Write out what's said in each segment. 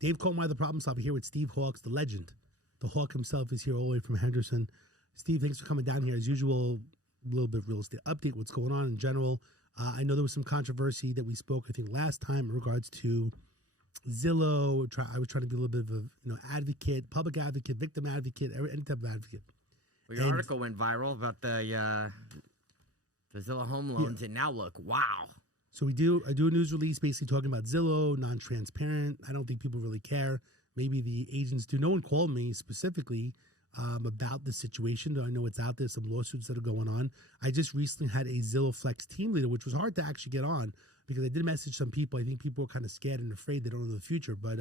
Dave Kohlmeier, the problem solver, here with Steve Hawks, the legend. The Hawk himself is here all the way from Henderson. Steve, thanks for coming down here. As usual, a little bit of real estate update, what's going on in general. I know there was some controversy that we spoke, I think, last time in regards to Zillow. I was trying to be a little bit of a advocate, public advocate, victim advocate, any type of advocate. Well, your article went viral about the Zillow home loans, and now look, wow. So I do a news release basically talking about Zillow, non-transparent. I don't think people really care. Maybe the agents do. No one called me specifically about the situation, though I know it's out there, some lawsuits that are going on. I just recently had a Zillow Flex team leader, which was hard to actually get on because I did message some people. I think people were kind of scared and afraid they don't know the future. But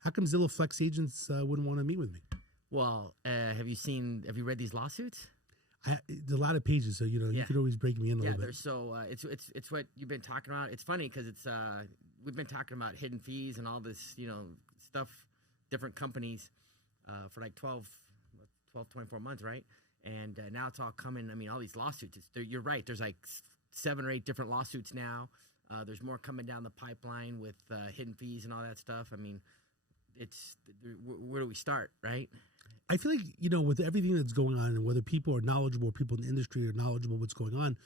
how come Zillow Flex agents wouldn't want to meet with me? Well, have you read these lawsuits? There's a lot of pages, so you could always break me in a little bit. So it's what you've been talking about. It's funny because we've been talking about hidden fees and all this stuff, different companies for like 12, 24 months, right? And now it's all coming. I mean, all these lawsuits. You're right. There's like 7 or 8 different lawsuits now. There's more coming down the pipeline with hidden fees and all that stuff. I mean, where do we start, right? I feel like, with everything that's going on and whether people are knowledgeable or people in the industry are knowledgeable what's going on,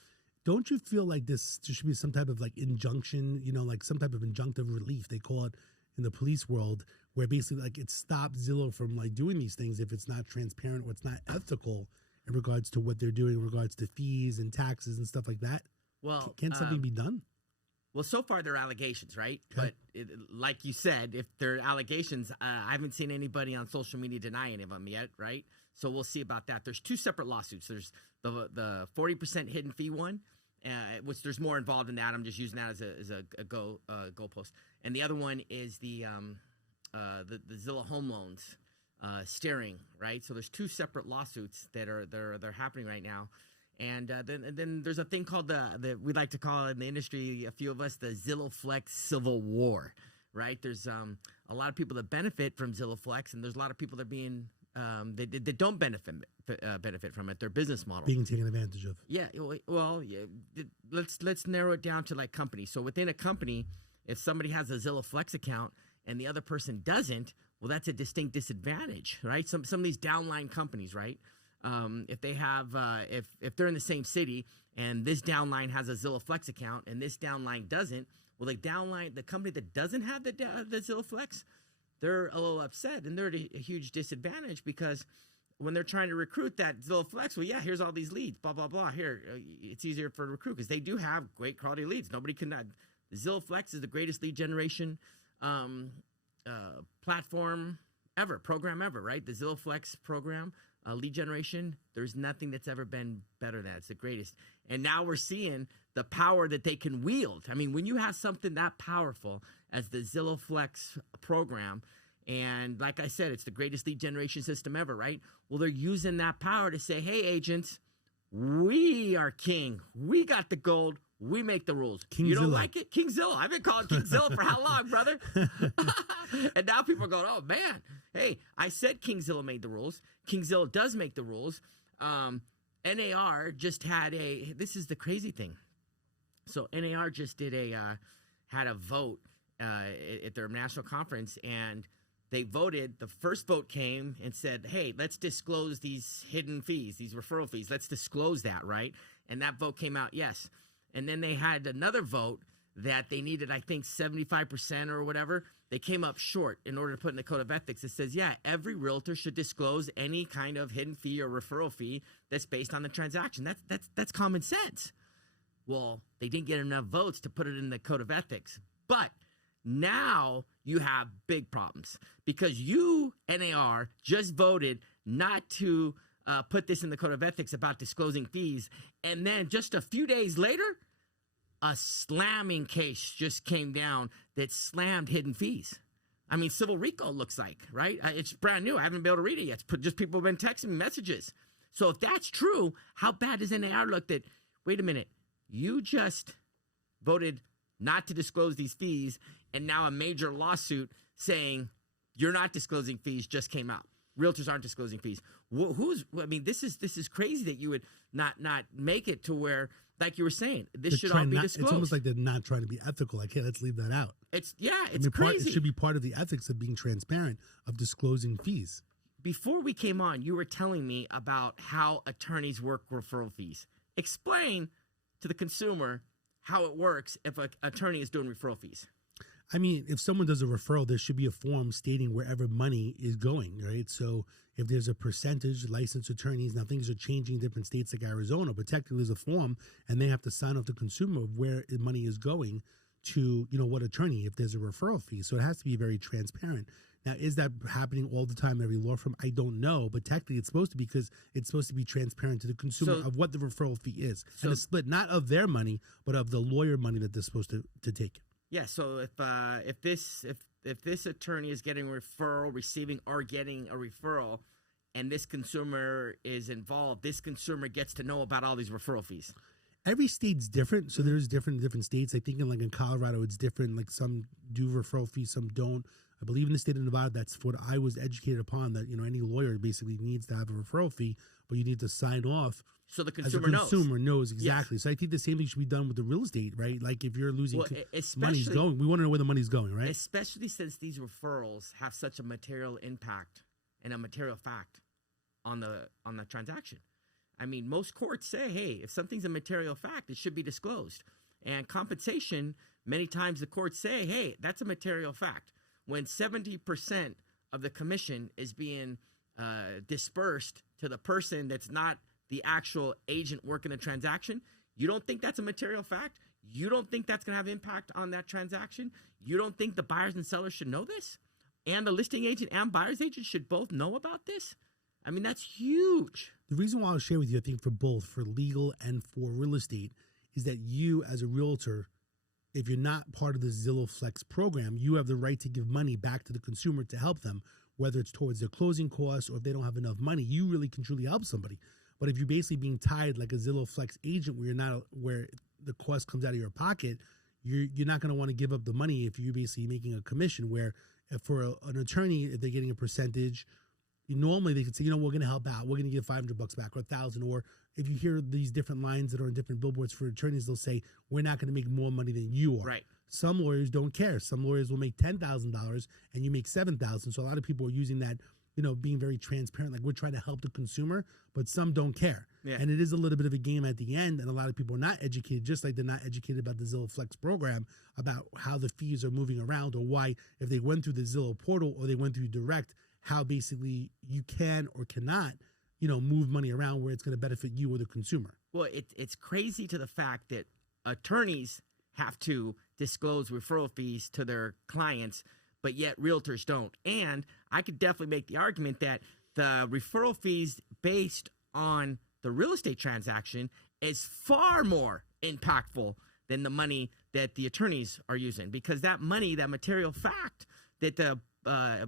don't you feel like there should be some type of like injunction, like some type of injunctive relief, they call it in the police world, where basically like it stops Zillow from like doing these things if it's not transparent or it's not ethical in regards to what they're doing in regards to fees and taxes and stuff like that? Well, can't something be done? Well, so far they're allegations, right? Okay. But like you said, if they're allegations, I haven't seen anybody on social media deny any of them yet, right? So we'll see about that. There's 2 separate lawsuits. There's the 40% hidden fee one, which there's more involved in that. I'm just using that as a goalpost. And the other one is the Zillow home loans steering, right? So there's 2 separate lawsuits that are happening right now. And then there's a thing called we like to call it in the industry, a few of us, the Zillow Flex Civil War, right? There's a lot of people that benefit from Zillow Flex, and there's a lot of people that are being that don't benefit from it. Their business model being taken advantage of. Yeah. Well, yeah. Let's narrow it down to like companies. So within a company, if somebody has a Zillow Flex account and the other person doesn't, well, that's a distinct disadvantage, right? Some of these downline companies, right? If they have, if they're in the same city and this downline has a Zillow Flex account and this downline doesn't, well, the company that doesn't have the Zillow Flex, they're a little upset and they're at a huge disadvantage because when they're trying to recruit that Zillow Flex, well, yeah, here's all these leads, blah, blah, blah. Here, it's easier for a recruit because they do have great quality leads. Nobody can, the Zillow Flex is the greatest lead generation program ever, right? The Zillow Flex program. Lead generation, there's nothing that's ever been better than that. It's the greatest. And now we're seeing the power that they can wield. I mean, when you have something that powerful as the Zillow Flex program, and like I said, it's the greatest lead generation system ever, right? Well, they're using that power to say, hey, agents, we are king. We got the gold. We make the rules. You don't like it? King Zillow. I've been calling King Zillow for how long, brother? And now people are going, oh, man. Hey, I said King Zillow made the rules. King Zillow does make the rules. NAR just had this is the crazy thing. So NAR just had a vote at their national conference, and they voted. The first vote came and said, hey, let's disclose these hidden fees, these referral fees. Let's disclose that, right? And that vote came out, yes. And then they had another vote that they needed, I think, 75% or whatever. They came up short in order to put in the code of ethics. It says, yeah, every realtor should disclose any kind of hidden fee or referral fee that's based on the transaction. That's common sense. Well, they didn't get enough votes to put it in the code of ethics. But now you have big problems because you, NAR, just voted not to put this in the code of ethics about disclosing fees. And then just a few days later, a slamming case just came down that slammed hidden fees. I mean, civil RICO looks like, right? It's brand new. I haven't been able to read it yet. Just people have been texting me messages. So if that's true, how bad does NAR look that, wait a minute, you just voted not to disclose these fees, and now a major lawsuit saying you're not disclosing fees just came out. Realtors aren't disclosing fees. I mean, this is crazy that you would not make it to where, like you were saying, this should all be disclosed. It's almost like they're not trying to be ethical. Like, hey, let's leave that out. It's crazy. It should be part of the ethics of being transparent, of disclosing fees. Before we came on, you were telling me about how attorneys work referral fees. Explain to the consumer how it works if an attorney is doing referral fees. I mean, if someone does a referral, there should be a form stating wherever money is going, right? So if there's a percentage, licensed attorneys, now things are changing in different states like Arizona, but technically there's a form and they have to sign off the consumer of where money is going to, what attorney, if there's a referral fee. So it has to be very transparent. Now, is that happening all the time in every law firm? I don't know, but technically it's supposed to be, because it's supposed to be transparent to the consumer of what the referral fee is. And a split, not of their money, but of the lawyer money that they're supposed to take. Yeah, so if this attorney is getting a referral, receiving or getting a referral, and this consumer is involved, this consumer gets to know about all these referral fees. Every state's different, so there's different states. I think in Colorado it's different. Like some do referral fees, some don't. I believe in the state of Nevada, that's what I was educated upon, that any lawyer basically needs to have a referral fee, but you need to sign off. So the consumer knows. The consumer knows exactly. Yes. So I think the same thing should be done with the real estate, right? Like if you're losing money's going, we want to know where the money's going, right? Especially since these referrals have such a material impact and a material fact on the transaction. I mean, most courts say, hey, if something's a material fact, it should be disclosed. And compensation, many times the courts say, hey, that's a material fact. When 70% of the commission is being dispersed to the person that's not the actual agent working the transaction, you don't think that's a material fact? You don't think that's going to have impact on that transaction? You don't think the buyers and sellers should know this? And the listing agent and buyer's agent should both know about this? I mean, that's huge. The reason why I'll share with you, I think for both, for legal and for real estate, is that you as a realtor, if you're not part of the Zillow Flex program, you have the right to give money back to the consumer to help them, whether it's towards their closing costs or if they don't have enough money. You really can truly help somebody. But if you're basically being tied like a Zillow Flex agent, where the cost comes out of your pocket, you're not going to want to give up the money if you're basically making a commission. Where if for an attorney, if they're getting a percentage, normally they could say, we're going to help out. We're going to give $500 back or $1,000. Or if you hear these different lines that are on different billboards for attorneys, they'll say, we're not going to make more money than you are. Right. Some lawyers don't care. Some lawyers will make $10,000 and you make $7,000. So a lot of people are using that, being very transparent. Like, we're trying to help the consumer, but some don't care. Yeah. And it is a little bit of a game at the end. And a lot of people are not educated, just like they're not educated about the Zillow Flex program, about how the fees are moving around, or why, if they went through the Zillow portal or they went through direct, how basically you can or cannot, move money around where it's going to benefit you or the consumer. Well, it's crazy to the fact that attorneys have to disclose referral fees to their clients, but yet realtors don't. And I could definitely make the argument that the referral fees based on the real estate transaction is far more impactful than the money that the attorneys are using, because that money, that material fact that the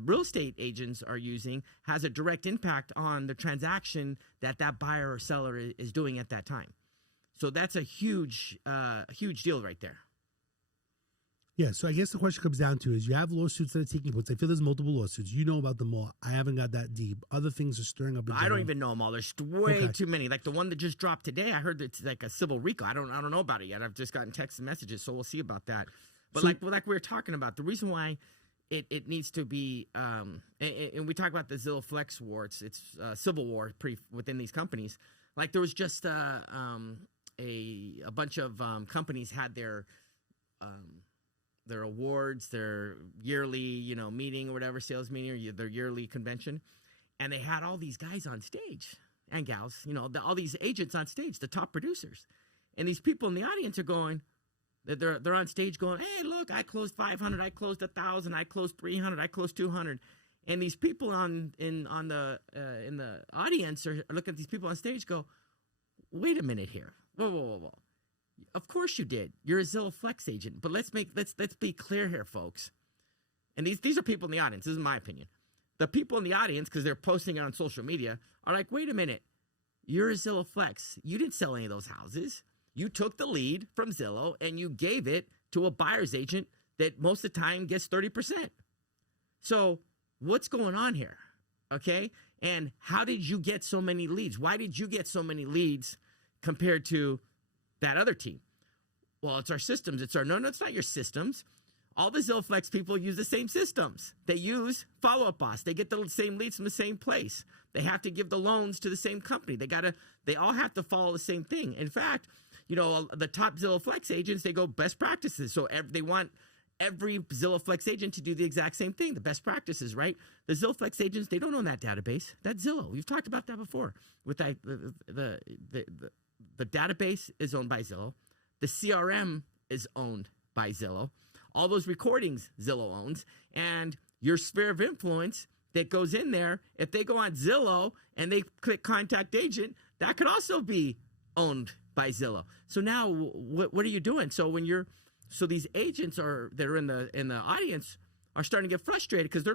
real estate agents are using, has a direct impact on the transaction that buyer or seller is doing at that time. So that's a huge deal right there. Yeah, so I guess the question comes down to is you have lawsuits that are taking place. I feel there's multiple lawsuits. You know about them all. I haven't got that deep. Other things are stirring up. I don't even know them all. There's way too many. Like the one that just dropped today, I heard it's like a civil RICO. I don't know about it yet. I've just gotten text messages, so we'll see about that. But so, like we were talking about, the reason why it needs to be, and we talk about the Zillow Flex War. It's civil war within these companies. Like there was just a bunch of companies had their awards, their yearly, meeting or whatever, sales meeting, or their yearly convention. And they had all these guys on stage and gals, all these agents on stage, the top producers. And these people in the audience are going, they're on stage going, hey, look, I closed 500, I closed 1,000, I closed 300, I closed 200. And these people in the audience are looking at these people on stage, go, wait a minute here. Whoa. Of course you did. You're a Zillow Flex agent. But let's be clear here, folks. And these are people in the audience. This is my opinion. The people in the audience, because they're posting it on social media, are like, wait a minute. You're a Zillow Flex. You didn't sell any of those houses. You took the lead from Zillow and you gave it to a buyer's agent that most of the time gets 30%. So what's going on here? Okay. And how did you get so many leads? Why did you get so many leads compared to that other team? Well, it's our systems. No, it's not your systems. All the Zillow Flex people use the same systems. They use Follow Up Boss. They get the same leads from the same place. They have to give the loans to the same company. They all have to follow the same thing. In fact, the top Zillow Flex agents, they go best practices. So they want every Zillow Flex agent to do the exact same thing, the best practices, right? The Zillow Flex agents, they don't own that database. That's Zillow. We've talked about that before. With the database is owned by Zillow. The CRM is owned by Zillow. All those recordings Zillow owns, and your sphere of influence that goes in there, if they go on Zillow and they click contact agent, that could also be owned by Zillow. So now what are you doing? So these agents that are in the audience are starting to get frustrated because they're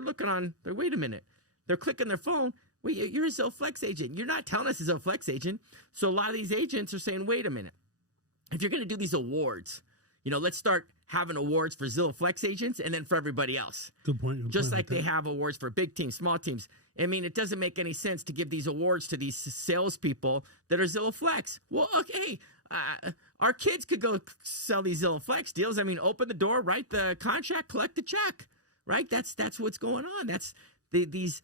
wait a minute. They're clicking their phone. Wait, you're a Zillow Flex agent. You're not telling us it's a Zillow Flex agent. So a lot of these agents are saying, wait a minute. If you're going to do these awards, let's start having awards for Zillow Flex agents and then for everybody else. Good point. Just like they have awards for big teams, small teams. I mean, it doesn't make any sense to give these awards to these salespeople that are Zillow Flex. Well, okay, our kids could go sell these Zillow Flex deals. I mean, open the door, write the contract, collect the check, right? That's what's going on. That's these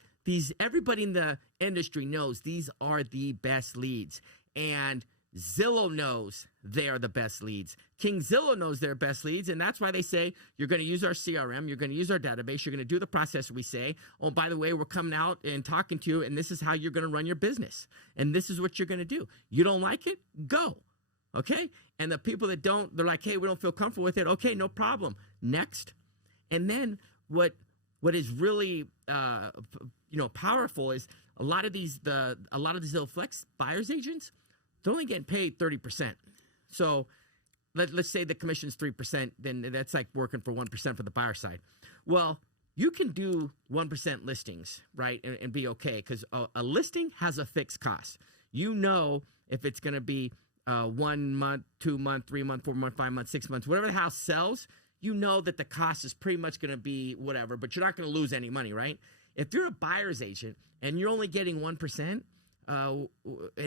everybody in the industry knows these are the best leads, and Zillow knows they are the best leads. King Zillow knows they're best leads, and that's why they say, you're going to use our CRM, you're going to use our database, you're going to do the process we say. Oh, by the way, we're coming out and talking to you, and this is how you're going to run your business, and this is what you're going to do. You don't like it? Go. Okay? And the people that don't, they're like, hey, we don't feel comfortable with it. Okay, no problem. Next. And then what is really powerful is a lot of the Zillow Flex buyers agents, they're only getting paid 30%. So let's say the commission's 3%, then that's like working for 1% for the buyer side. Well, you can do 1% listings, right, and be okay, because a listing has a fixed cost. If it's going to be 1 month, 2 month, 3 month, 4 month, 5 months, 6 months, whatever the house sells, that the cost is pretty much going to be whatever, but you're not going to lose any money, right? If you're a buyer's agent and you're only getting 1%, and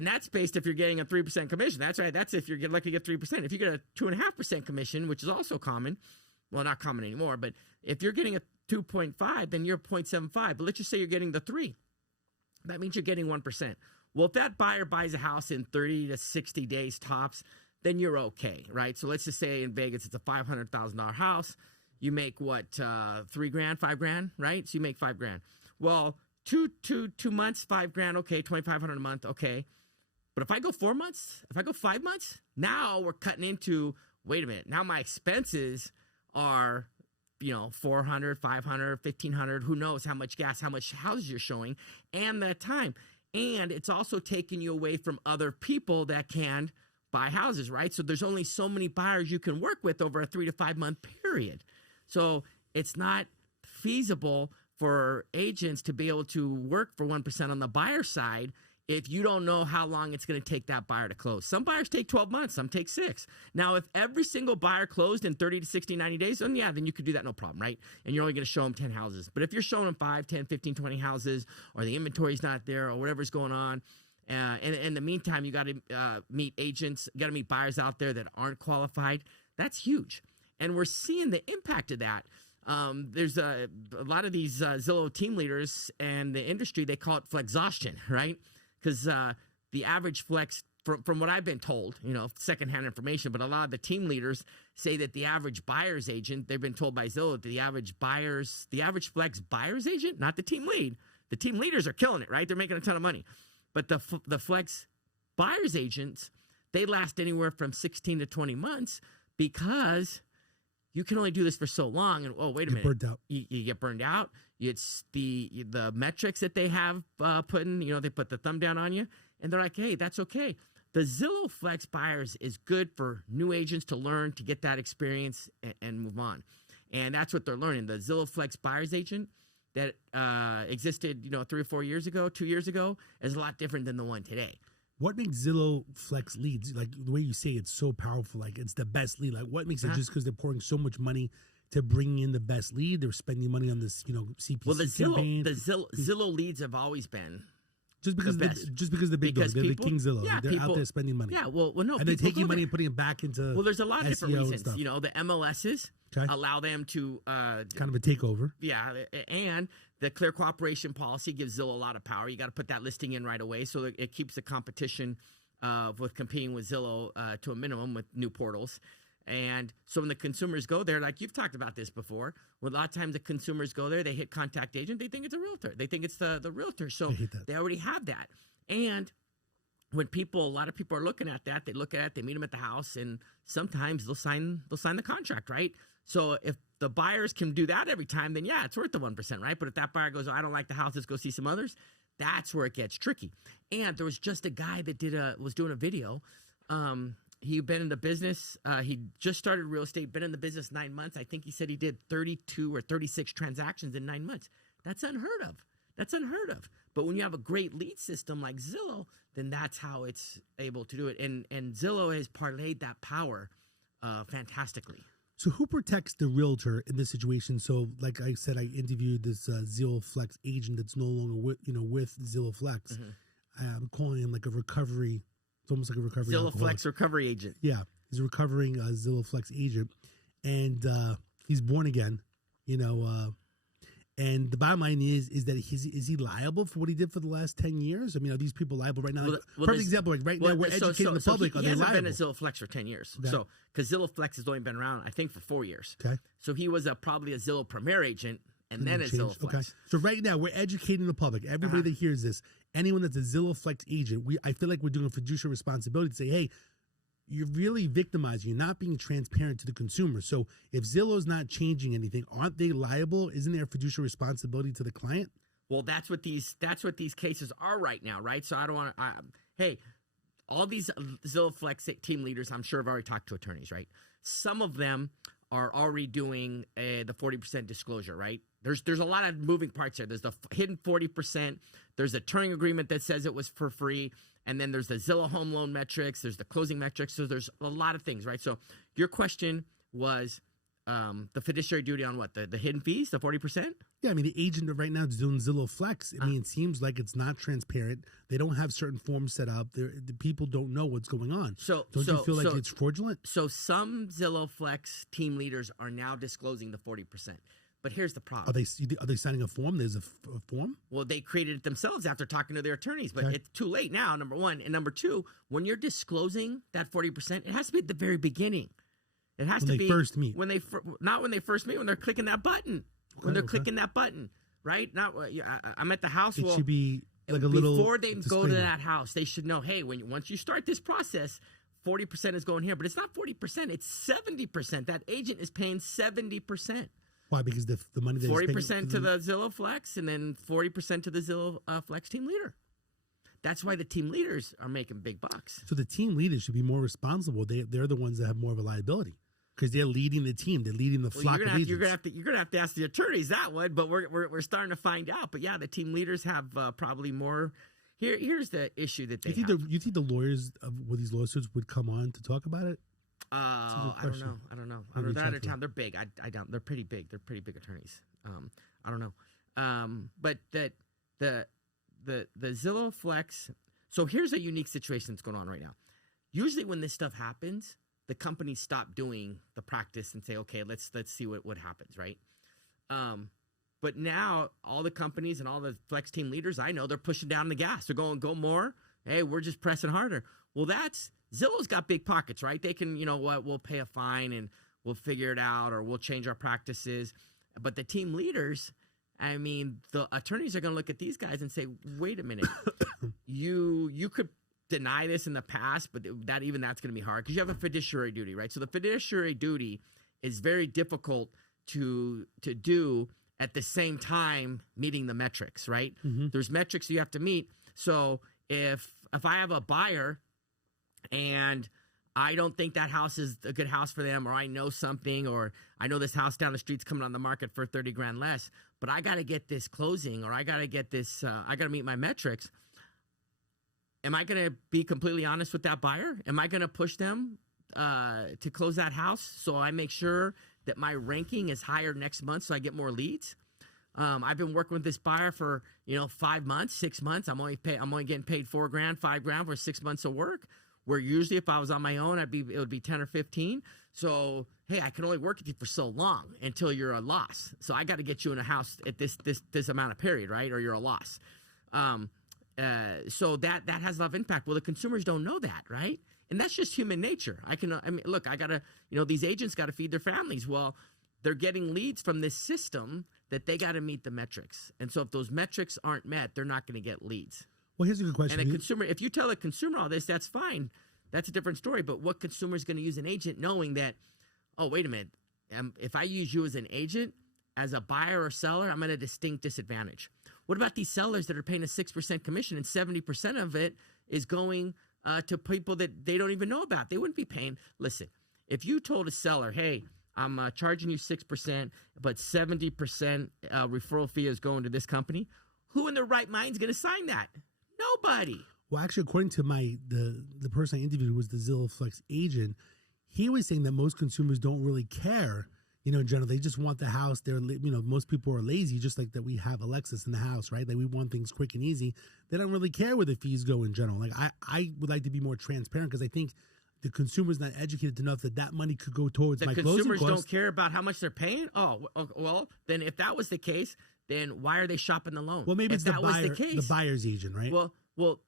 that's based if you're getting a 3% commission. That's right. That's if you're lucky to get 3%. If you get a 2.5% commission, which is also common, well, not common anymore, but if you're getting a 2.5, then you're 0.75. But let's just say you're getting the 3. That means you're getting 1%. Well, if that buyer buys a house in 30 to 60 days tops, then you're okay, right? So let's just say in Vegas, it's a $500,000 house. You make what, $3,000, $5,000, right? So you make $5,000. Well, two months, $5,000, okay, $2,500 a month, okay. But if I go 4 months, if I go 5 months, now we're cutting into, wait a minute, now my expenses are, $400, $500, $1,500, who knows how much gas, how much houses you're showing, and the time. And it's also taking you away from other people that can buy houses, right? So there's only so many buyers you can work with over a 3 to 5 month period. So it's not feasible for agents to be able to work for 1% on the buyer side if you don't know how long it's going to take that buyer to close. Some buyers take 12 months, some take 6. Now, if every single buyer closed in 30 to 60, 90 days, then yeah, then you could do that no problem, right? And you're only going to show them 10 houses. But if you're showing them 5, 10, 15, 20 houses, or the inventory's not there, or whatever's going on, and in the meantime, you got to meet agents, you got to meet buyers out there that aren't qualified, that's huge. And we're seeing the impact of that. There's a lot of these Zillow team leaders and the industry, they call it flexhaustion, right? Because the average flex, from what I've been told, secondhand information, but a lot of the team leaders say that the average buyer's agent, they've been told by Zillow that the average flex buyer's agent, not the team lead, the team leaders are killing it, right? They're making a ton of money. But the flex buyer's agents, they last anywhere from 16 to 20 months because you can only do this for so long. And oh, wait a minute, burned out. You get burned out. It's the metrics that they have put in. They put the thumb down on you, and they're like, hey, that's okay. The Zillow Flex buyers is good for new agents to learn, to get that experience and move on. And that's what they're learning. The Zillow Flex buyer's agent that existed, 3 or 4 years ago, 2 years ago, is a lot different than the one today. What makes Zillow Flex leads, like the way you say it's so powerful, like it's the best lead? Like what makes it just because they're pouring so much money to bring in the best lead. They're spending money on this, CPC Well, campaign. Zillow leads have always been Just because the big dogs, they're the King Zillow. Yeah, they're out there spending money. Yeah, well, no, and they're taking money and putting it back into. Well, there's a lot of different SEO and reasons. stuff. The MLSs allow them to kind of a takeover. Yeah, and the clear cooperation policy gives Zillow a lot of power. You got to put that listing in right away, so that it keeps the competition with competing with Zillow to a minimum with new portals. And so when the consumers go there, like you've talked about this before, when a lot of times the consumers go there, they hit contact agent, they think it's a realtor. They think it's the realtor. So they already have that. And when a lot of people are looking at that, they look at it, they meet them at the house, and sometimes they'll sign the contract, right? So if the buyers can do that every time, then yeah, it's worth the 1%, right? But if that buyer goes, oh, I don't like the house, let's go see some others, that's where it gets tricky. And there was just a guy that was doing a video. He'd been in the business. He just started real estate, been in the business 9 months. I think he said he did 32 or 36 transactions in 9 months. That's unheard of. But when you have a great lead system like Zillow, then that's how it's able to do it. And Zillow has parlayed that power fantastically. So who protects the realtor in this situation? So like I said, I interviewed this Zillow Flex agent that's no longer with Zillow Flex. Mm-hmm. I'm calling him like a recovery. It's almost like a recovery Zillow alcoholic. Flex recovery agent. Yeah, he's a recovering Zillow Flex agent, and he's born again. And the bottom line is that is he liable for what he did for the last 10 years? I mean, are these people liable right now? Perfect example, like now we're educating the public. Are they liable? He hasn't been at Zillow Flex for 10 years. Okay. So, because Zillow Flex has only been around, I think, for 4 years. Okay. So he was probably a Zillow Premier agent and then a Zillow Flex. Okay. So right now we're educating the public. Everybody that hears this, anyone that's a Zillow Flex agent, I feel like we're doing a fiduciary responsibility to say, hey, you're really victimizing. You're not being transparent to the consumer. So if Zillow's not changing anything, aren't they liable? Isn't there a fiduciary responsibility to the client? Well, that's what these cases are right now, right? So I don't want to. Hey, all these Zillow Flex team leaders, I'm sure have already talked to attorneys, right? Some of them are already doing the 40% disclosure, right? There's a lot of moving parts here. There's the hidden 40%. There's a touring agreement that says it was for free. And then there's the Zillow home loan metrics. There's the closing metrics. So there's a lot of things, right? So your question was the fiduciary duty on what? The hidden fees, the 40%? Yeah, I mean, the agent right now is doing Zillow Flex. I mean, it seems like it's not transparent. They don't have certain forms set up. The people don't know what's going on. Don't you feel like it's fraudulent? So some Zillow Flex team leaders are now disclosing the 40%. But here's the problem. Are they signing a form? There's a form? Well, they created it themselves after talking to their attorneys, but it's too late now, number one. And number two, when you're disclosing that 40%, it has to be at the very beginning. It has to be first meet. Not when they first meet, when they're clicking that button. When they're clicking that button, right? Not I'm at the house. It should be like a little before they go to that house, they should know, hey, once you start this process, 40% is going here. But it's not 40%, it's 70%. That agent is paying 70%. Why? Because the money that 40% to the Zillow Flex and then 40% to the Zillow Flex team leader. That's why the team leaders are making big bucks. So the team leaders should be more responsible. They're the ones that have more of a liability because they're leading the team. They're leading the flock of agents. You're gonna have to ask the attorneys that one, but we're starting to find out. But yeah, the team leaders have probably more. Here's the issue that they have. You think the lawyers with these lawsuits would come on to talk about it? I don't know. They're out of town. They're big. I don't. They're pretty big. They're pretty big attorneys. I don't know. But the Zillow Flex. So here's a unique situation that's going on right now. Usually when this stuff happens, the companies stop doing the practice and say, okay, let's see what happens, right? But now all the companies and all the Flex team leaders, I know they're pushing down the gas. They're going, go more. Hey, we're just pressing harder. Well, Zillow's got big pockets, right? They can, we'll pay a fine and we'll figure it out, or we'll change our practices. But the team leaders, I mean, the attorneys are going to look at these guys and say, wait a minute, you could deny this in the past, but that's going to be hard because you have a fiduciary duty, right? So the fiduciary duty is very difficult to do at the same time meeting the metrics, right? Mm-hmm. There's metrics you have to meet. So if I have a buyer and I don't think that house is a good house for them, or I know something, or I know this house down the street's coming on the market for 30 grand less, but I got to get this closing, or I got to get this, I got to meet my metrics. Am I going to be completely honest with that buyer? Am I going to push them to close that house so I make sure that my ranking is higher next month so I get more leads. I've been working with this buyer for 5 months, 6 months. I'm only getting paid $4,000, $5,000 for 6 months of work. Where usually if I was on my own, it would be 10 or 15. So hey, I can only work with you for so long until you're a loss. So I got to get you in a house at this amount of period, right? Or you're a loss. So that has a lot of impact. Well, the consumers don't know that, right? And that's just human nature. Look, I gotta, these agents got to feed their families. Well, they're getting leads from this system that they got to meet the metrics. And so if those metrics aren't met, they're not going to get leads. Well, here's a good question. And a consumer, if you tell a consumer all this, that's fine. That's a different story. But what consumer is going to use an agent knowing that, oh, wait a minute, if I use you as an agent, as a buyer or seller, I'm at a distinct disadvantage. What about these sellers that are paying a 6% commission and 70% of it is going to people that they don't even know about? They wouldn't be paying. Listen, if you told a seller, hey, I'm charging you 6%, but 70% referral fee is going to this company, who in their right mind is going to sign that? Nobody. Well, actually, according to the person I interviewed, who was the Zillow Flex agent, he was saying that most consumers don't really care. In general, they just want the house. Most people are lazy, just like that we have Alexis in the house, right? Like we want things quick and easy. They don't really care where the fees go in general. Like I would like to be more transparent because I think the consumer's not educated enough that money could go towards my closing costs. The consumers don't care about how much they're paying? Oh, well, then if that was the case, then why are they shopping the loan? Well, maybe it's the buyer's agent, right? Well,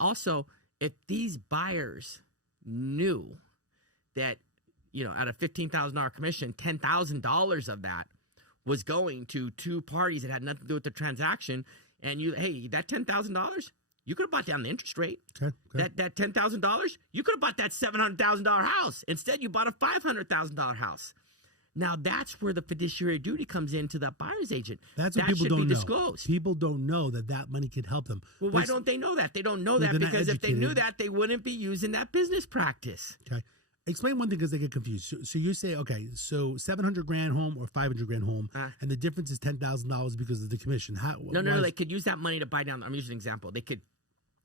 also, if these buyers knew that, at a $15,000 commission, $10,000 of that was going to two parties that had nothing to do with the transaction, and that $10,000, you could have bought down the interest rate. Okay. That $10,000, you could have bought that $700,000 house. Instead, you bought a $500,000 house. Now that's where the fiduciary duty comes into that buyer's agent. That's what people don't know. Disclosed. People don't know that money could help them. Well, why don't they know that? They don't know that because if they knew that, they wouldn't be using that business practice. Okay. Explain one thing because they get confused. So you say, okay, so $700,000 home or $500,000 home, and the difference is $10,000 because of the commission. No. They could use that money to buy down. I'm using an example. They could,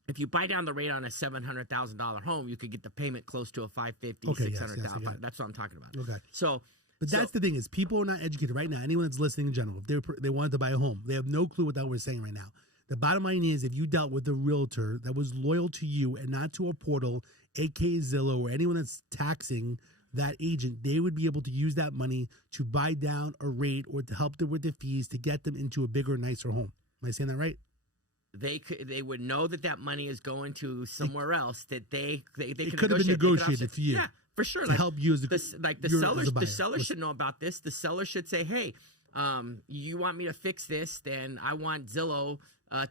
if you buy down the rate on a $700,000 home, you could get the payment close to a $550,000, $600,000. Yes, that's what I'm talking about. Okay. But that's the thing is people are not educated right now. Anyone that's listening in general, if they wanted to buy a home, they have no clue what that we're saying right now. The bottom line is if you dealt with a realtor that was loyal to you and not to a portal, aka Zillow, or anyone that's taxing that agent, they would be able to use that money to buy down a rate or to help them with the fees to get them into a bigger, nicer home. Am I saying that right? They would know that money is going to somewhere else that they could have been negotiated for you. Yeah, for sure. To help you as the seller should know about this. The seller should say, hey, you want me to fix this? Then I want Zillow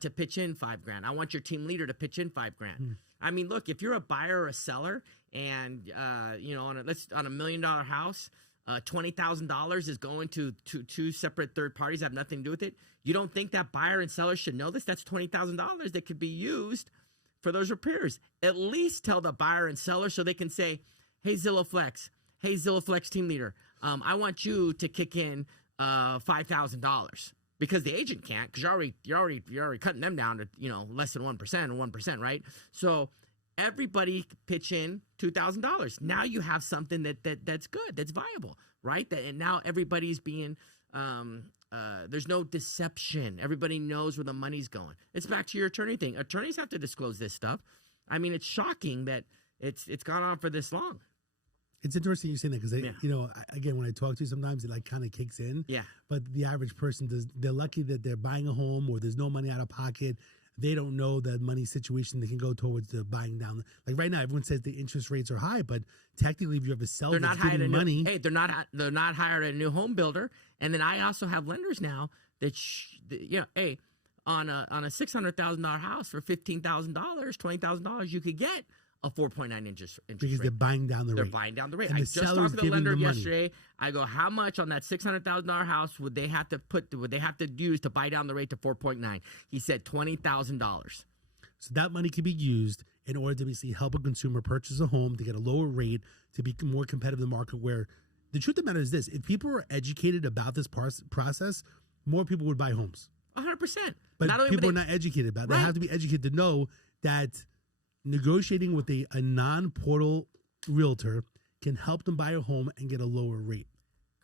to pitch in $5,000. I want your team leader to pitch in $5,000. I mean, look, if you're a buyer or a seller, and on a $1 million house, $20,000 is going to two separate third parties that have nothing to do with it. You don't think that buyer and seller should know this? That's $20,000 that could be used for those repairs. At least tell the buyer and seller so they can say, hey, Zillow Flex team leader, I want you to kick in $5,000 because the agent can't because you're already cutting them down to less than 1% or 1%, right? So everybody pitch in $2,000. Now you have something that's good, that's viable, right? And now everybody's being there's no deception. Everybody knows where the money's going. It's back to your attorney thing. Attorneys have to disclose this stuff. I mean, it's shocking that it's gone on for this long. It's interesting you saying that because, again, when I talk to you, sometimes it kind of kicks in. Yeah. But the average person, they're lucky that they're buying a home or there's no money out of pocket. They don't know the money situation they can go towards the buying down. Like right now, everyone says the interest rates are high, but technically, if you have a seller that's getting money, they're not hired a new home builder. And then I also have lenders now that on a $600,000 house for $15,000, $20,000, you could get a 4.9 interest because rate. they're buying down the rate. They're buying down the rate. And I just talked to the lender yesterday. I go, how much on that $600,000 house would they have to use to buy down the rate to 4.9? He said $20,000. So that money can be used in order to basically help a consumer purchase a home to get a lower rate to be more competitive in the market. Where the truth of the matter is this: if people were educated about this process, more people would buy homes. 100%. But people are not educated about it. Right. They have to be educated to know that negotiating with a non-portal realtor can help them buy a home and get a lower rate.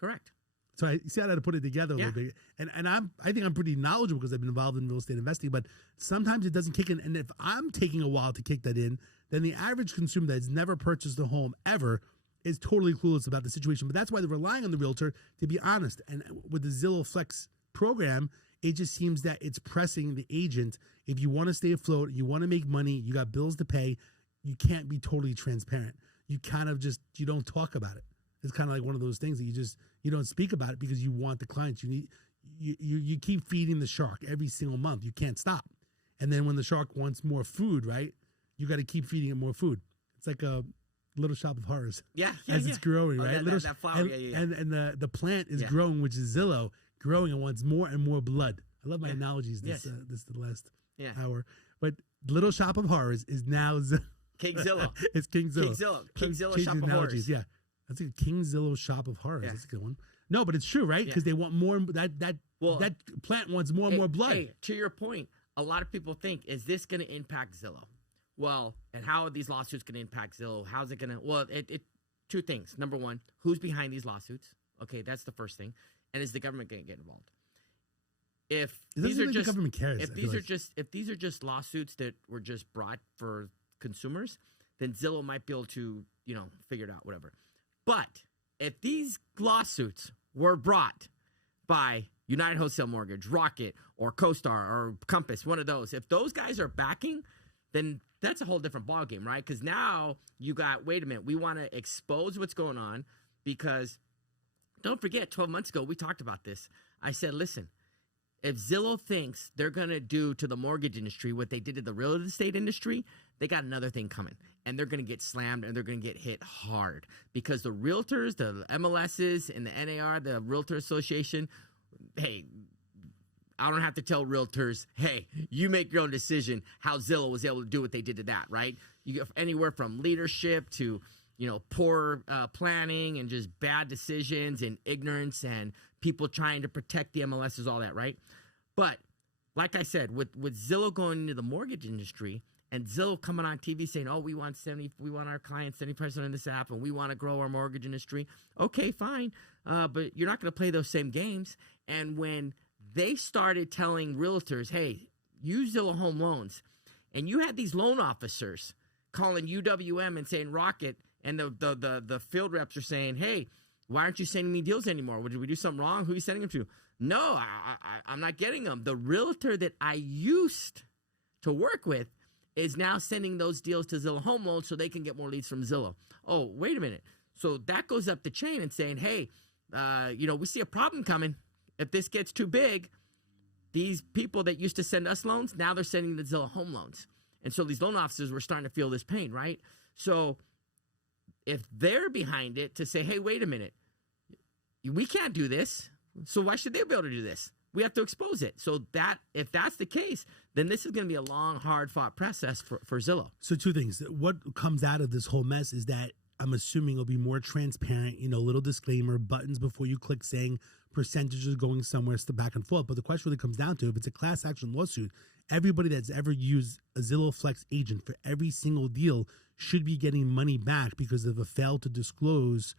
Correct. So I see how to put it together a little bit. And I think I'm pretty knowledgeable because I've been involved in real estate investing, but sometimes it doesn't kick in. And if I'm taking a while to kick that in, then the average consumer that's never purchased a home ever is totally clueless about the situation. But that's why they're relying on the realtor to be honest. And with the Zillow Flex program, it just seems that it's pressing the agent. If you want to stay afloat, you want to make money, you got bills to pay, you can't be totally transparent. You kind of just, you don't talk about it. It's kind of like one of those things that you don't speak about it because you want the clients. You keep feeding the shark every single month. You can't stop. And then when the shark wants more food, right, you got to keep feeding it more food. It's like a little shop of horrors. As it's growing, right? That flower, and the plant is growing, which is Zillow, growing and wants more and more blood. I love my analogies this the last hour. But Little Shop of Horrors is now King Zillow. It's King Zillow. King Zillow Shop of Horrors. Yeah. That's a King Zillow Shop of Horrors. That's a good one. No, but it's true, right? Because they want more. That plant wants more and more blood. Hey, to your point, a lot of people think, is this going to impact Zillow? Well, and how are these lawsuits going to impact Zillow? How's it going to? Well, two things. Number one, who's behind these lawsuits? Okay, that's the first thing. And is the government going to get involved? If these are just government cares, if these are just lawsuits that were just brought for consumers, then Zillow might be able to figure it out, whatever. But if these lawsuits were brought by United Wholesale Mortgage, Rocket, or CoStar, or Compass, one of those, if those guys are backing, then that's a whole different ballgame, right? Because now you got, wait a minute, we want to expose what's going on because don't forget, 12 months ago, we talked about this. I said, listen, if Zillow thinks they're going to do to the mortgage industry what they did to the real estate industry, they got another thing coming. And they're going to get slammed and they're going to get hit hard because the realtors, the MLSs, and the NAR, the Realtor Association, hey, I don't have to tell realtors, hey, you make your own decision how Zillow was able to do what they did to that, right? You get anywhere from leadership to poor planning and just bad decisions and ignorance and people trying to protect the MLSs, all that, right? But like I said, with Zillow going into the mortgage industry and Zillow coming on TV saying, oh, we want our clients 70% in this app and we want to grow our mortgage industry. Okay, fine. But you're not going to play those same games. And when they started telling realtors, hey, use Zillow Home Loans, and you had these loan officers calling UWM and saying Rocket, and the field reps are saying, hey, why aren't you sending me deals anymore? Did we do something wrong? Who are you sending them to? No, I'm not getting them. The realtor that I used to work with is now sending those deals to Zillow Home Loans so they can get more leads from Zillow. Oh, wait a minute. So that goes up the chain and saying, hey, we see a problem coming. If this gets too big, these people that used to send us loans, now they're sending the Zillow Home Loans. And so these loan officers were starting to feel this pain, right? So if they're behind it to say, hey, wait a minute, we can't do this, so why should they be able to do this? We have to expose it. So that if that's the case, then this is going to be a long, hard-fought process for Zillow. So two things. What comes out of this whole mess is that I'm assuming it'll be more transparent, little disclaimer, buttons before you click saying percentages going somewhere, it's the back and forth. But the question really comes down to, if it's a class action lawsuit, everybody that's ever used a Zillow Flex agent for every single deal should be getting money back because of a fail to disclose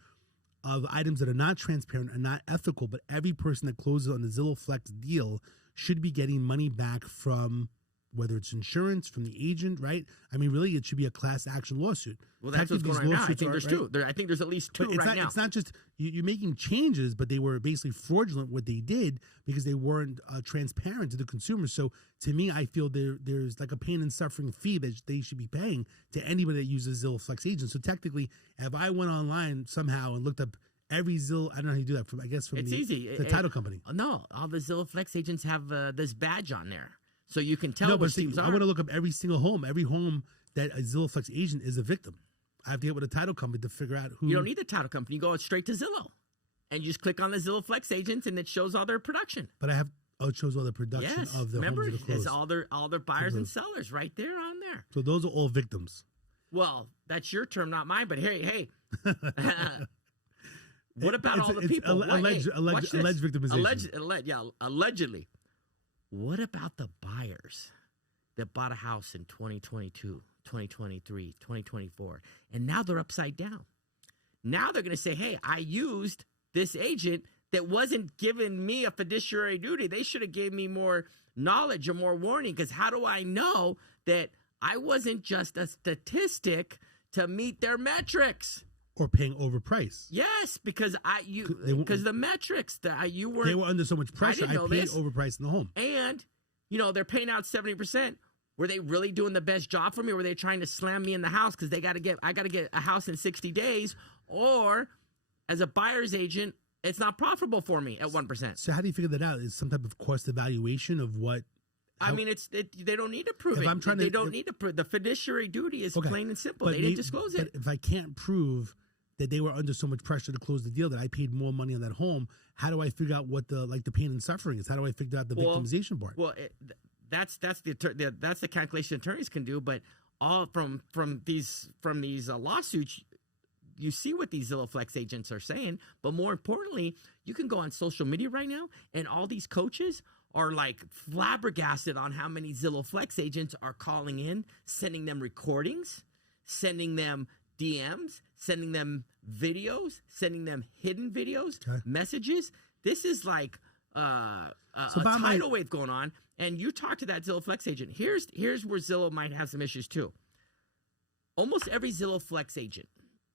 of items that are not transparent and not ethical. But every person that closes on the Zillow Flex deal should be getting money back from whether it's insurance, from the agent, right? I mean, really, it should be a class action lawsuit. Well, that's what's going on right now. I think there's two. I think there's at least two right now. It's not just you're making changes, but they were basically fraudulent what they did because they weren't transparent to the consumer. So to me, I feel there's like a pain and suffering fee that they should be paying to anybody that uses Zillow Flex agent. So technically, if I went online somehow and looked up every Zillow, I don't know how you do that. From the title company. No, all the Zillow Flex agents have this badge on there. So you can tell which teams are. I want to look up every single home. Every home that a Zillow Flex agent is a victim. I have to get with a title company to figure out who. You don't need the title company. You go straight to Zillow. And you just click on the Zillow Flex agents and it shows all their production. But it shows all the production of the remember, homes that are closed. It's all their buyers and sellers right there on there. So those are all victims. Well, that's your term, not mine. But hey. What about all the people? Alleged victimization. Allegedly. What about the buyers that bought a house in 2022, 2023, 2024, and now they're upside down? Now they're going to say, hey, I used this agent that wasn't giving me a fiduciary duty. They should have gave me more knowledge or more warning, because how do I know that I wasn't just a statistic to meet their metrics? Or paying overpriced. Yes, because the metrics that you weren't. They were under so much pressure. I paid this. overpriced in the home. And, they're paying out 70%. Were they really doing the best job for me? Were they trying to slam me in the house because I got to get a house in 60 days? Or as a buyer's agent, it's not profitable for me at 1%. So how do you figure that out? Is some type of cost evaluation of what? They don't need to prove it. They don't need to prove. The fiduciary duty is plain and simple. They didn't disclose it. But if I can't prove that they were under so much pressure to close the deal that I paid more money on that home, how do I figure out what the pain and suffering is? How do I figure out the victimization part? Well, that's the calculation attorneys can do. But all from these lawsuits, you see what these Zillow Flex agents are saying. But more importantly, you can go on social media right now, and all these coaches are like flabbergasted on how many Zillow Flex agents are calling in, sending them recordings, sending them DMs, sending them videos, sending them hidden videos, messages. This is like a tidal wave going on. And you talk to that Zillow Flex agent. Here's where Zillow might have some issues too. Almost every Zillow Flex agent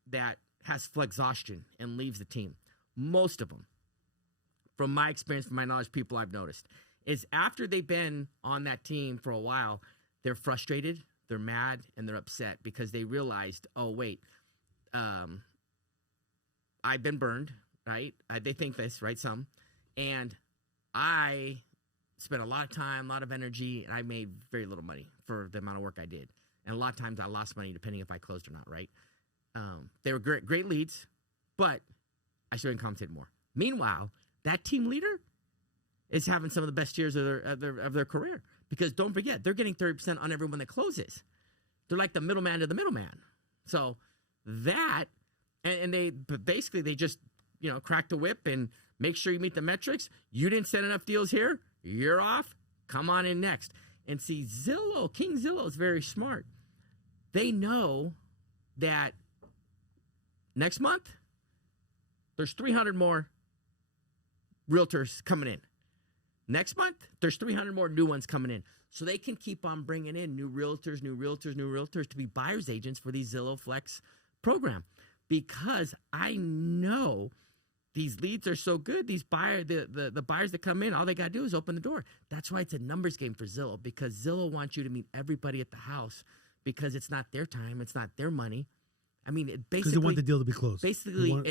that has flexhaustion and leaves the team, most of them, from my experience, from my knowledge, people I've noticed, is after they've been on that team for a while, they're frustrated, they're mad, and they're upset because they realized, oh, wait, I've been burned, right? They think this, right? Some. And I spent a lot of time, a lot of energy, and I made very little money for the amount of work I did. And a lot of times I lost money depending if I closed or not, right? They were great leads, but I should have been compensated more. Meanwhile, that team leader is having some of the best years of their career, because don't forget, they're getting 30% on everyone that closes. They're like the middleman to the middleman. So that, and they just, crack the whip and make sure you meet the metrics. You didn't send enough deals here. You're off. Come on in next. And see, King Zillow is very smart. They know that next month, there's 300 more realtors coming in. Next month, there's 300 more new ones coming in. So they can keep on bringing in new realtors to be buyer's agents for these Zillow Flex program. Because I know these leads are so good, these the buyers that come in, all they got to do is open the door. That's why it's a numbers game for Zillow, because Zillow wants you to meet everybody at the house, because it's not their time, it's not their money. I mean, because they want the deal to be closed. Basically,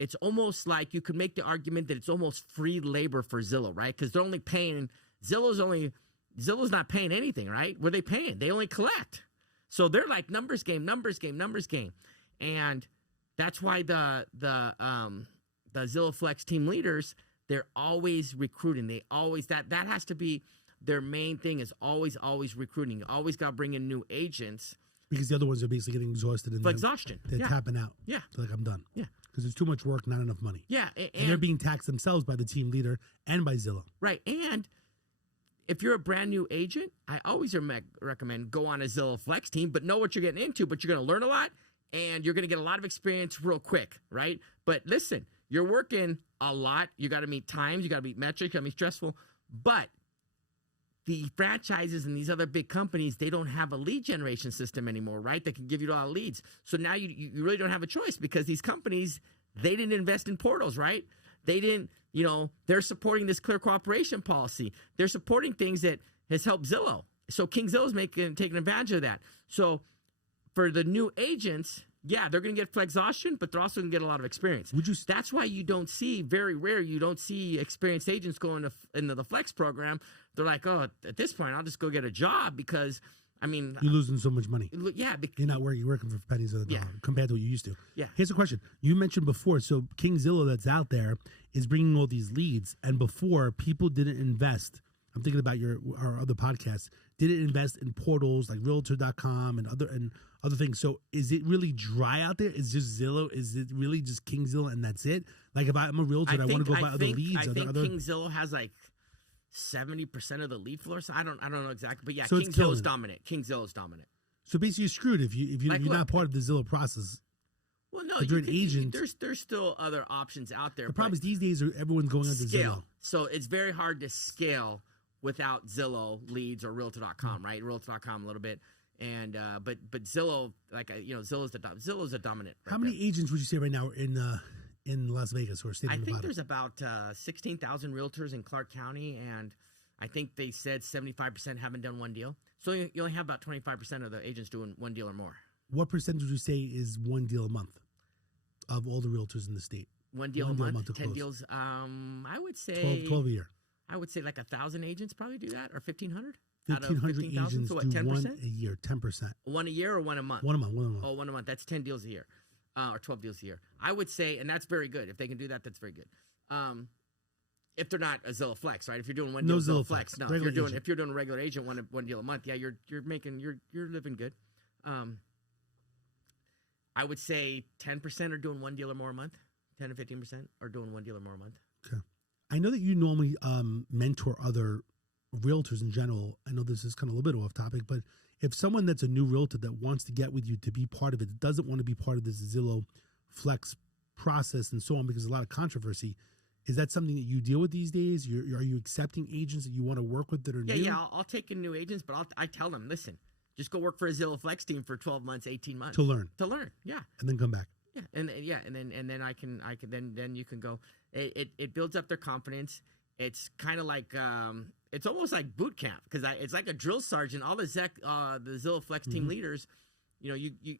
it's almost like you could make the argument that it's almost free labor for Zillow, right? Because they're only paying, Zillow's not paying anything, right? What are they paying? They only collect. So they're like numbers game. And that's why the Zillow Flex team leaders, they're always recruiting. They always, that has to be their main thing, is always recruiting. You always got to bring in new agents. Because the other ones are basically getting exhausted. And exhaustion. They're tapping out. Yeah. They're like, I'm done. Yeah. Because there's too much work, not enough money. Yeah. And they're being taxed themselves by the team leader and by Zillow. Right. And if you're a brand new agent, I always recommend go on a Zillow Flex team, but know what you're getting into. But you're going to learn a lot, and you're going to get a lot of experience real quick, right? But listen, you're working a lot. You got to meet times. You got to meet metrics. You got to be stressful. But the franchises and these other big companies, they don't have a lead generation system anymore, right? That can give you a lot of leads. So now you really don't have a choice, because these companies, they didn't invest in portals, right? They didn't, they're supporting this clear cooperation policy. They're supporting things that has helped Zillow. So King Zillow's taking advantage of that. So for the new agents, yeah, they're going to get flexhaustion, but they're also going to get a lot of experience. That's why you don't see, very rare, you don't see experienced agents going into the Flex program. They're like, oh, at this point, I'll just go get a job, because, I mean, you're losing so much money. Yeah. You're not working. You're working for pennies of the dollar compared to what you used to. Yeah. Here's a question. You mentioned before, so King Zillow that's out there is bringing all these leads. And before, people didn't invest. I'm thinking about our other podcasts. Didn't invest in portals like Realtor.com and other things. So is it really dry out there? Is just Zillow? Is it really just King Zillow and that's it? Like if I'm a realtor and I want to go buy other leads. I think King Zillow has like 70% of the lead floor. So I don't know exactly, but yeah, so King Zillow's dominant. King Zillow's dominant. So basically, you're screwed if you're not part of the Zillow process. Well, no, If you're an agent, there's still other options out there. the problem is these days everyone's going on to scale. Zillow. So it's very hard to scale without Zillow leads or Realtor.com, right? Realtor.com a little bit, and but Zillow, Zillow's a dominant. How many agents would you say right now are in Las Vegas or state of I Nevada? think there's about 16,000 realtors in Clark County, and I think they said 75% haven't done one deal. So you only have about 25% of the agents doing one deal or more. What percentage would you say is one deal a month of all the realtors in the state? One deal a month, 10 close. deals. I would say 12 a year. I would say like 1,000 agents probably do that, or 1,500. 1,500 agents so do 10%? one a year, 10%. One a year or one a month? One a month, one a month. Oh, one a month. That's 10 deals a year, or 12 deals a year. I would say, and that's very good. If they can do that, that's very good. If they're not a Zillow Flex, right? If you're doing one deal, Zillow Flex. No, if you're doing a regular agent, one deal a month, yeah, you're living good. I would say 10% are doing one deal or more a month. 10 to 15% are doing one deal or more a month. Okay. I know that you normally mentor other realtors in general. I know this is kind of a little bit off topic, but if someone that's a new realtor that wants to get with you to be part of it, doesn't want to be part of this Zillow Flex process and so on, because there's a lot of controversy, is that something that you deal with these days? Are you accepting agents that you want to work with that are new? Yeah, I'll take in new agents, but I tell them, listen, just go work for a Zillow Flex team for 12 months, 18 months. To learn, yeah. And then come back. Yeah, and then I can then you can go. It builds up their confidence. It's kind of like it's almost like boot camp, because it's like a drill sergeant. All the Zillow Flex team leaders, you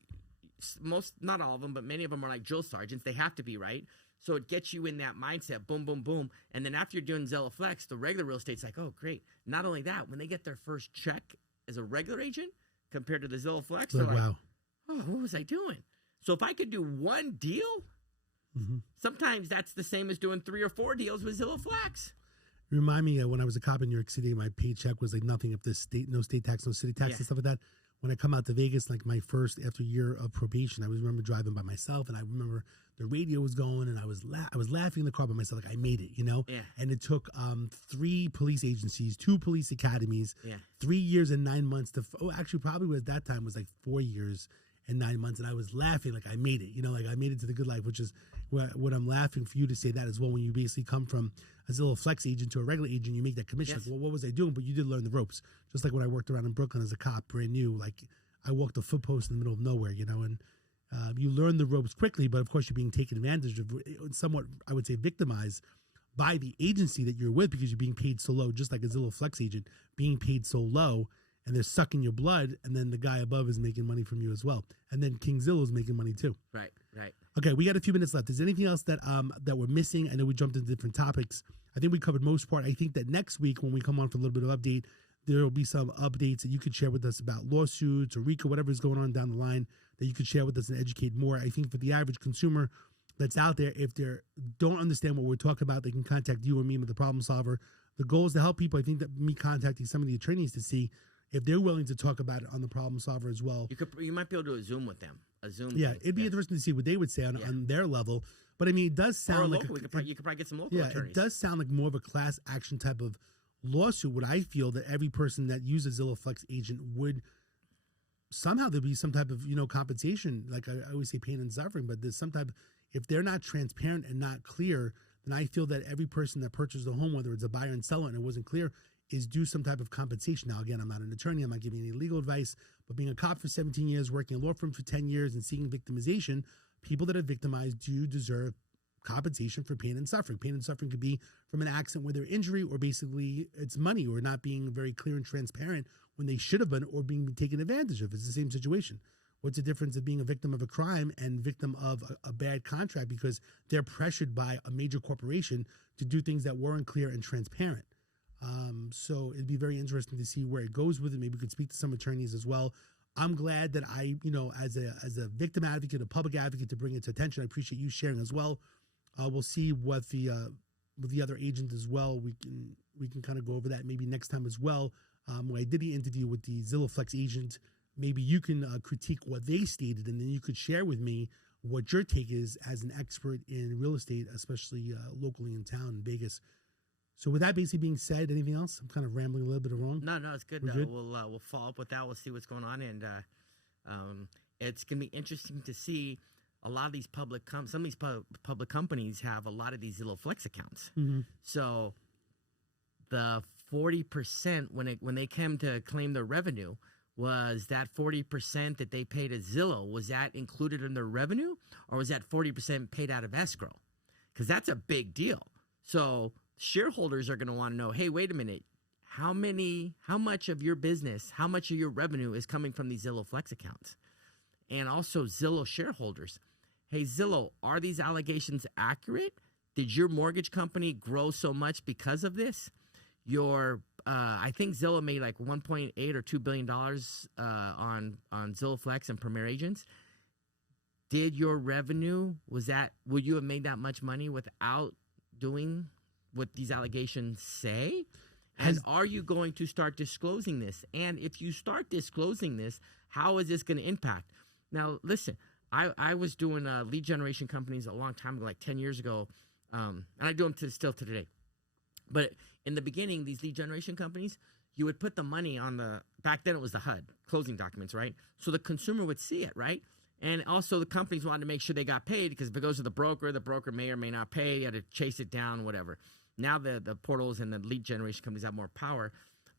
most, not all of them, but many of them are like drill sergeants. They have to be, right. So it gets you in that mindset, boom, boom, boom. And then after you're doing Zillow Flex, the regular real estate's like, oh, great. Not only that, when they get their first check as a regular agent compared to the Zillow Flex, they're like, wow, oh, what was I doing? So if I could do one deal, sometimes that's the same as doing 3 or 4 deals with Zillow Flex. Remind me when I was a cop in New York City, my paycheck was like nothing if the state, no state tax, no city tax and stuff like that. When I come out to Vegas, like my first after year of probation, I remember driving by myself, and I remember the radio was going, and I was laughing in the car by myself, like I made it, Yeah. And it took 3 police agencies, 2 police academies, 3 years and 9 months to. Actually, probably at that time was like 4 years and 9 months, and I was laughing like I made it, like I made it to the good life, which is what I'm laughing for you to say that as well. When you basically come from a Zillow Flex agent to a regular agent, you make that commission. Yes. Like, well, what was I doing? But you did learn the ropes. Just like when I worked around in Brooklyn as a cop, brand new, like I walked a footpost in the middle of nowhere, and you learn the ropes quickly, but of course you're being taken advantage of, somewhat, I would say, victimized by the agency that you're with, because you're being paid so low, just like a Zillow Flex agent being paid so low, and they're sucking your blood, and then the guy above is making money from you as well. And then King Zillow is making money too. Right. Okay, we got a few minutes left. Is there anything else that that we're missing? I know we jumped into different topics. I think we covered most part. I think that next week when we come on for a little bit of update, there will be some updates that you could share with us about lawsuits or RICO, whatever is going on down the line, that you could share with us and educate more. I think for the average consumer that's out there, if they don't understand what we're talking about, they can contact you or me with the Problem Solver. The goal is to help people. I think that me contacting some of the attorneys to see if they're willing to talk about it on the Problem Solver as well. You might be able to do a Zoom with them. A Zoom. Yeah, thing. it'd be interesting to see what they would say on their level. But I mean, it does sound like you could probably get some local attorneys. It does sound like more of a class action type of lawsuit. Would I feel that every person that uses Zillow Flex agent would somehow there'd be some type of compensation. Like I always say, pain and suffering, but there's some type. If they're not transparent and not clear, then I feel that every person that purchased a home, whether it's a buyer and seller, and it wasn't clear, is due some type of compensation. Now, again, I'm not an attorney. I'm not giving any legal advice, but being a cop for 17 years, working in a law firm for 10 years, and seeing victimization, people that are victimized do deserve compensation for pain and suffering. Pain and suffering could be from an accident where they're injury, or basically it's money, or not being very clear and transparent when they should have been, or being taken advantage of. It's the same situation. What's the difference of being a victim of a crime and victim of a bad contract because they're pressured by a major corporation to do things that weren't clear and transparent? So it'd be very interesting to see where it goes with it. Maybe we could speak to some attorneys as well. I'm glad that I, as a victim advocate, a public advocate, to bring it to attention. I appreciate you sharing as well. We'll see what with the other agent as well. We can kind of go over that maybe next time as well. When I did the interview with the Zillow Flex agent, maybe you can critique what they stated, and then you could share with me what your take is as an expert in real estate, especially locally in town in Vegas. So with that basically being said, anything else? I'm kind of rambling a little bit wrong. No, it's good. Good? We'll follow up with that. We'll see what's going on, and it's gonna be interesting to see a lot of these some of these public companies have a lot of these Zillow Flex accounts. So the 40% when they came to claim their revenue, was that 40% that they paid to Zillow, was that included in their revenue, or was that 40% paid out of escrow? Because that's a big deal. So shareholders are going to want to know, hey, wait a minute, how much of your business, how much of your revenue is coming from these Zillow Flex accounts? And also Zillow shareholders. Hey, Zillow, are these allegations accurate? Did your mortgage company grow so much because of this? I think Zillow made like $1.8 or $2 billion on Zillow Flex and Premier Agents. Did your revenue, would you have made that much money without doing what these allegations say? And are you going to start disclosing this? And if you start disclosing this, how is this going to impact? Now, listen, I was doing lead generation companies a long time ago, like 10 years ago, and I do them still to today. But in the beginning, these lead generation companies, you would put the money on back then it was the HUD, closing documents, right? So the consumer would see it, right? And also the companies wanted to make sure they got paid, because if it goes to the broker may or may not pay. You had to chase it down, whatever. Now the portals and the lead generation companies have more power.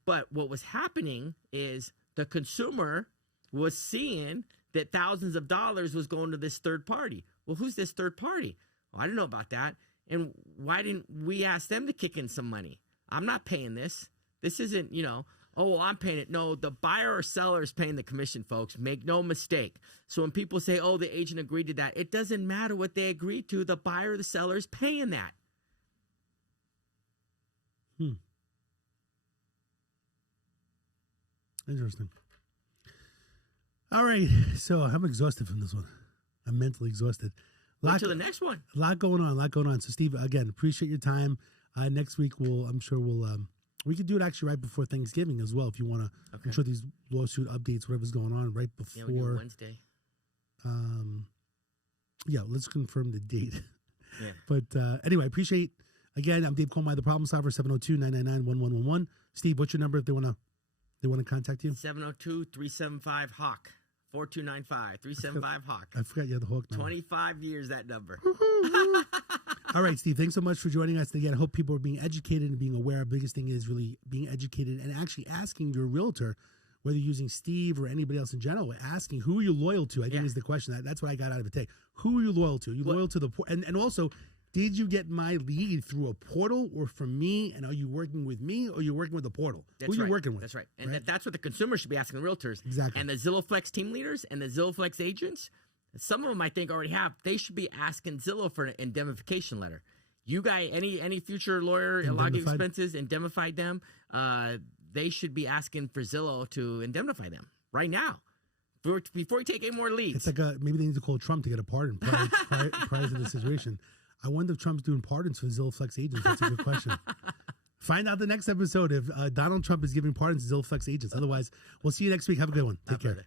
But what was happening is the consumer was seeing that thousands of dollars was going to this third party. Well, who's this third party? Well, I didn't know about that. And why didn't we ask them to kick in some money? I'm not paying this. This isn't, oh, well, I'm paying it. No, the buyer or seller is paying the commission, folks. Make no mistake. So when people say, oh, the agent agreed to that, it doesn't matter what they agreed to. The buyer or the seller is paying that. Interesting. All right. So I'm exhausted from this one. I'm mentally exhausted. To the next one. A lot going on. So Steve, again, appreciate your time. Next week I'm sure we could do it actually right before Thanksgiving as well, if you want to. Okay. I'm sure these lawsuit updates, whatever's going on right before. Yeah, we'll do Wednesday. Yeah, let's confirm the date. Yeah. But anyway, appreciate. Again, I'm Dave Kohlmeier, the Problem Solver, 702-999-1111. Steve, what's your number if they want to contact you? 702-375-HAWK. 4295-375-HAWK. I forgot you had the Hawk number. 25 years, that number. All right, Steve, thanks so much for joining us. Again, I hope people are being educated and being aware. The biggest thing is really being educated and actually asking your realtor, whether you're using Steve or anybody else in general, asking who are you loyal to, I think is the question. That's what I got out of it today. Who are you loyal to? Are you loyal to the and also, did you get my lead through a portal or from me? And are you working with me or are you working with the portal? Who are you working with? That's right. And that's what the consumer should be asking the realtors. Exactly. And the Zillow Flex team leaders and the Zillow Flex agents, some of them I think already have, they should be asking Zillow for an indemnification letter. You guys, any future lawyer logging expenses, indemnified them, they should be asking for Zillow to indemnify them right now. Before you take any more leads. It's like maybe they need to call Trump to get a pardon prior to the situation. I wonder if Trump's doing pardons for Zillow Flex agents. That's a good question. Find out the next episode if Donald Trump is giving pardons to Zillow Flex agents. Otherwise, we'll see you next week. Have a good one. Take care.